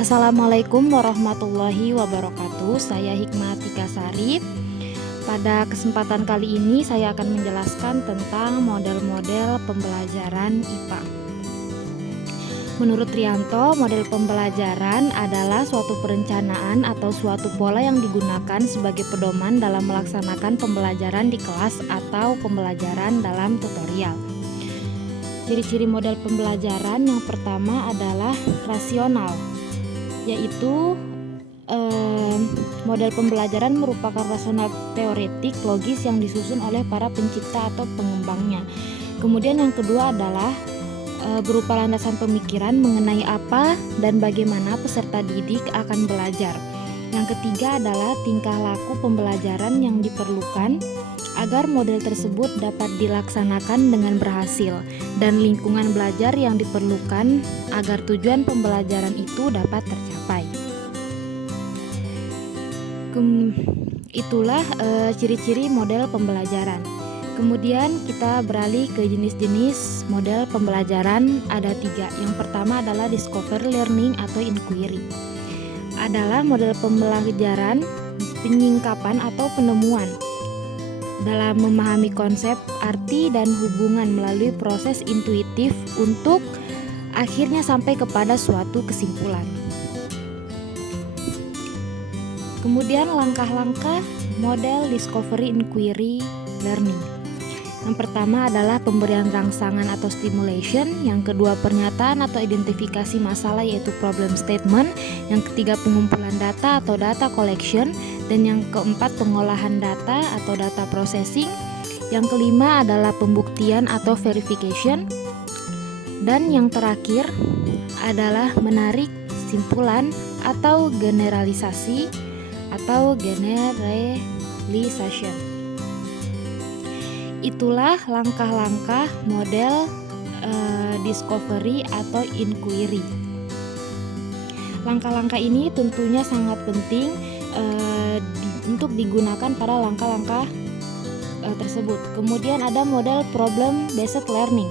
Assalamualaikum warahmatullahi wabarakatuh. Saya Hikmatika Sari. Pada kesempatan kali ini saya akan menjelaskan tentang model-model pembelajaran IPA. Menurut Trianto, model pembelajaran adalah suatu perencanaan atau suatu pola yang digunakan sebagai pedoman dalam melaksanakan pembelajaran di kelas atau pembelajaran dalam tutorial. Ciri-ciri model pembelajaran yang pertama adalah rasional, yaitu model pembelajaran merupakan rasional teoretik logis yang disusun oleh para pencipta atau pengembangnya. Kemudian yang kedua adalah berupa landasan pemikiran mengenai apa dan bagaimana peserta didik akan belajar. Yang ketiga adalah tingkah laku pembelajaran yang diperlukan agar model tersebut dapat dilaksanakan dengan berhasil, dan lingkungan belajar yang diperlukan agar tujuan pembelajaran itu dapat tercapai. Itulah ciri-ciri model pembelajaran. Kemudian kita beralih ke jenis-jenis model pembelajaran. Ada 3. Yang pertama adalah discovery learning atau inquiry. Adalah model pembelajaran penyingkapan atau penemuan dalam memahami konsep, arti, dan hubungan melalui proses intuitif untuk akhirnya sampai kepada suatu kesimpulan. Kemudian langkah-langkah model discovery inquiry learning. Yang pertama adalah pemberian rangsangan atau stimulation, yang kedua pernyataan atau identifikasi masalah yaitu problem statement, yang ketiga pengumpulan data atau data collection, dan yang keempat pengolahan data atau data processing, yang kelima adalah pembuktian atau verification, dan yang terakhir adalah menarik simpulan atau generalisasi atau generalization. Itulah langkah-langkah model discovery atau inquiry. Langkah-langkah ini tentunya sangat penting untuk digunakan pada langkah-langkah tersebut. Kemudian ada model problem based learning.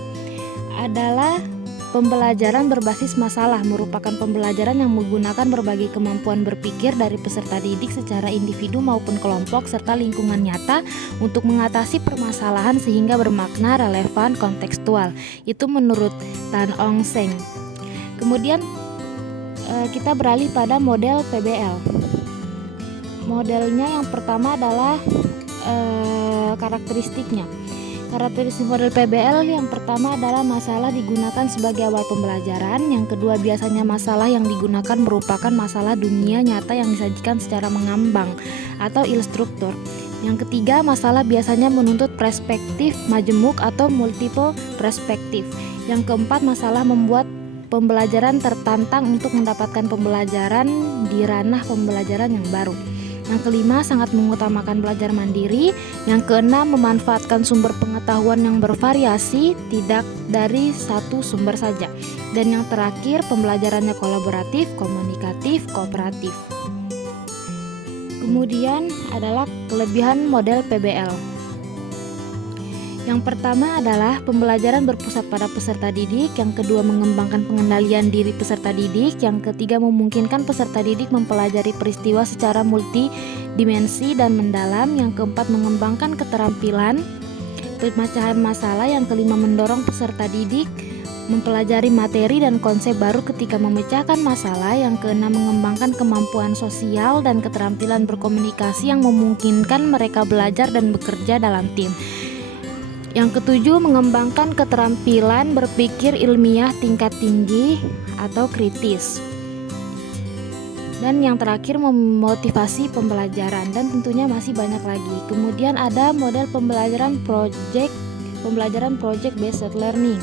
Adalah pembelajaran berbasis masalah, merupakan pembelajaran yang menggunakan berbagai kemampuan berpikir dari peserta didik secara individu maupun kelompok serta lingkungan nyata untuk mengatasi permasalahan sehingga bermakna, relevan, kontekstual. Itu menurut Tan Ong Seng. Kemudian kita beralih pada model PBL. Modelnya yang pertama adalah karakteristiknya. Karakteristik model PBL yang pertama adalah masalah digunakan sebagai awal pembelajaran. Yang kedua biasanya masalah yang digunakan merupakan masalah dunia nyata yang disajikan secara mengambang atau ilustrator. Yang ketiga masalah biasanya menuntut perspektif majemuk atau multiple perspektif. Yang keempat masalah membuat pembelajaran tertantang untuk mendapatkan pembelajaran di ranah pembelajaran yang baru. Yang kelima, sangat mengutamakan belajar mandiri. Yang keenam, memanfaatkan sumber pengetahuan yang bervariasi, tidak dari satu sumber saja. Dan yang terakhir, pembelajarannya kolaboratif, komunikatif, kooperatif. Kemudian adalah kelebihan model PBL. Yang pertama adalah pembelajaran berpusat pada peserta didik, yang kedua mengembangkan pengendalian diri peserta didik, yang ketiga memungkinkan peserta didik mempelajari peristiwa secara multidimensi dan mendalam, yang keempat mengembangkan keterampilan pemecahan masalah, yang kelima mendorong peserta didik mempelajari materi dan konsep baru ketika memecahkan masalah, yang keenam mengembangkan kemampuan sosial dan keterampilan berkomunikasi yang memungkinkan mereka belajar dan bekerja dalam tim. Yang ketujuh, mengembangkan keterampilan berpikir ilmiah tingkat tinggi atau kritis. Dan yang terakhir, memotivasi pembelajaran, dan tentunya masih banyak lagi. Kemudian ada model pembelajaran project based learning.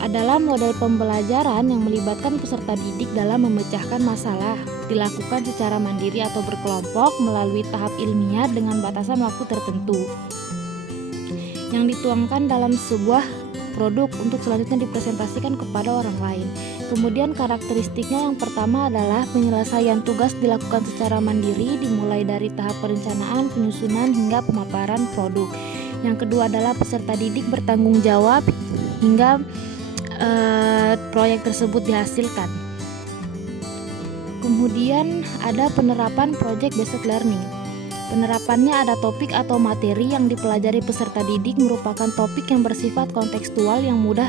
Adalah model pembelajaran yang melibatkan peserta didik dalam memecahkan masalah, dilakukan secara mandiri atau berkelompok melalui tahap ilmiah dengan batasan waktu tertentu, yang dituangkan dalam sebuah produk untuk selanjutnya dipresentasikan kepada orang lain. Kemudian karakteristiknya yang pertama adalah penyelesaian tugas dilakukan secara mandiri dimulai dari tahap perencanaan, penyusunan hingga pemaparan produk. Yang kedua adalah peserta didik bertanggung jawab hingga proyek tersebut dihasilkan. Kemudian ada penerapan project based learning. Penerapannya ada topik atau materi yang dipelajari peserta didik merupakan topik yang bersifat kontekstual yang mudah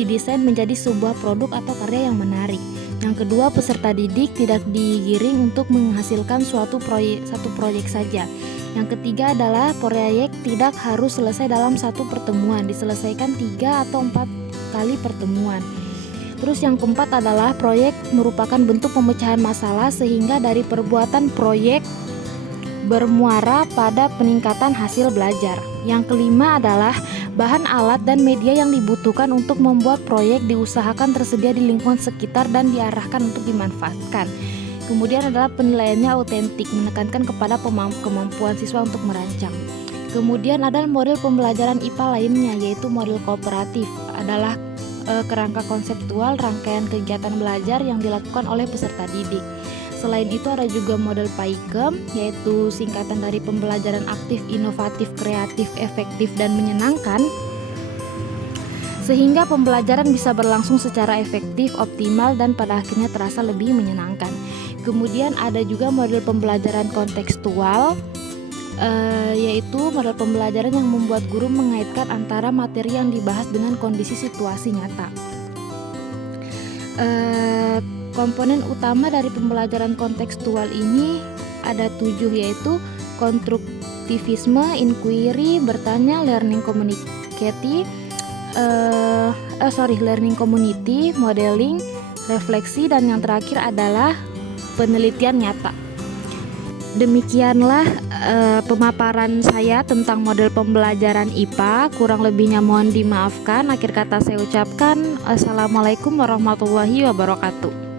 didesain menjadi sebuah produk atau karya yang menarik. Yang kedua, peserta didik tidak digiring untuk menghasilkan satu proyek saja. Yang ketiga adalah proyek tidak harus selesai dalam satu pertemuan, diselesaikan 3 atau 4 kali pertemuan. Terus yang keempat adalah proyek merupakan bentuk pemecahan masalah sehingga dari perbuatan proyek bermuara pada peningkatan hasil belajar. Yang kelima adalah bahan alat dan media yang dibutuhkan untuk membuat proyek diusahakan tersedia di lingkungan sekitar dan diarahkan untuk dimanfaatkan. Kemudian adalah penilaiannya autentik, menekankan kepada kemampuan siswa untuk merancang. Kemudian ada model pembelajaran IPA lainnya, yaitu model kooperatif, adalah kerangka konseptual rangkaian kegiatan belajar yang dilakukan oleh peserta didik. Selain itu ada juga model PAIKEM, yaitu singkatan dari pembelajaran aktif, inovatif, kreatif, efektif, dan menyenangkan, sehingga pembelajaran bisa berlangsung secara efektif, optimal, dan pada akhirnya terasa lebih menyenangkan. Kemudian ada juga model pembelajaran kontekstual, yaitu model pembelajaran yang membuat guru mengaitkan antara materi yang dibahas dengan kondisi situasi nyata. Komponen utama dari pembelajaran kontekstual ini ada 7, yaitu konstruktivisme, inquiry, bertanya, learning community, modeling, refleksi, dan yang terakhir adalah penelitian nyata. Demikianlah pemaparan saya tentang model pembelajaran IPA. Kurang lebihnya mohon dimaafkan. Akhir kata saya ucapkan Assalamualaikum warahmatullahi wabarakatuh.